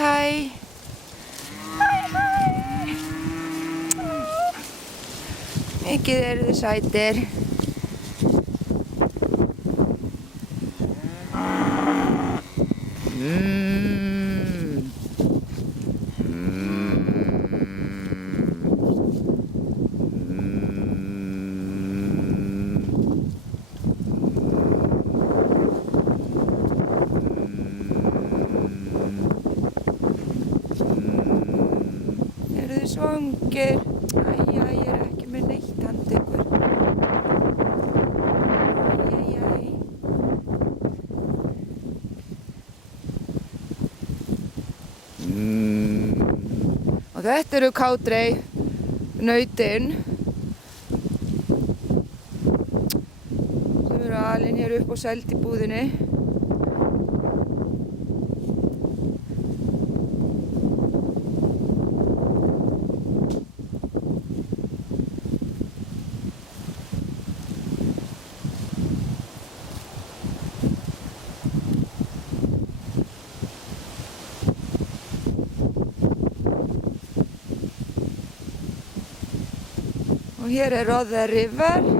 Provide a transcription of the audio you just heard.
hæ. Mikið eru þið sætir. Eru þið svangir? Æja, ég er ekki með neitt handa ykkur. Æjæjæj. Og þetta eru Kátrey, nautin, sem eru alin hér upp og seld í búðinni. Og hér er Rother River.